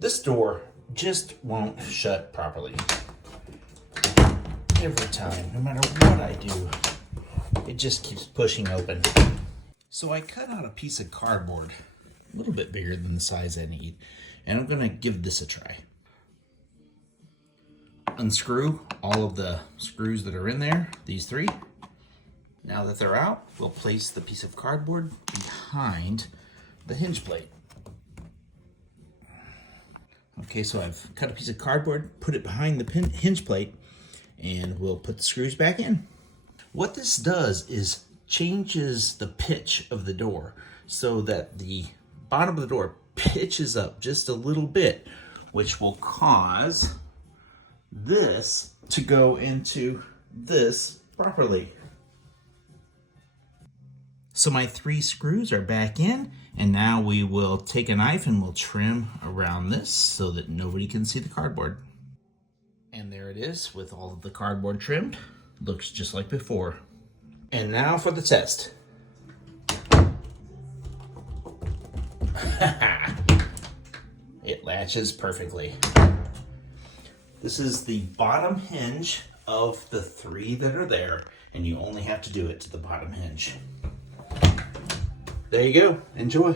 This door just won't shut properly. Every time, no matter what I do, it just keeps pushing open. So I cut out a piece of cardboard, a little bit bigger than the size I need, and I'm gonna give this a try. Unscrew all of the screws that are in there, these three. Now that they're out, we'll place the piece of cardboard behind the hinge plate. Okay, so I've cut a piece of cardboard, put it behind the hinge plate, and we'll put the screws back in. What this does is changes the pitch of the door so that the bottom of the door pitches up just a little bit, which will cause this to go into this properly. So my 3 screws are back in, and now we will take a knife and we'll trim around this so that nobody can see the cardboard. And there it is with all of the cardboard trimmed. Looks just like before. And now for the test. It latches perfectly. This is the bottom hinge of the 3 that are there, and you only have to do it to the bottom hinge. There you go. Enjoy.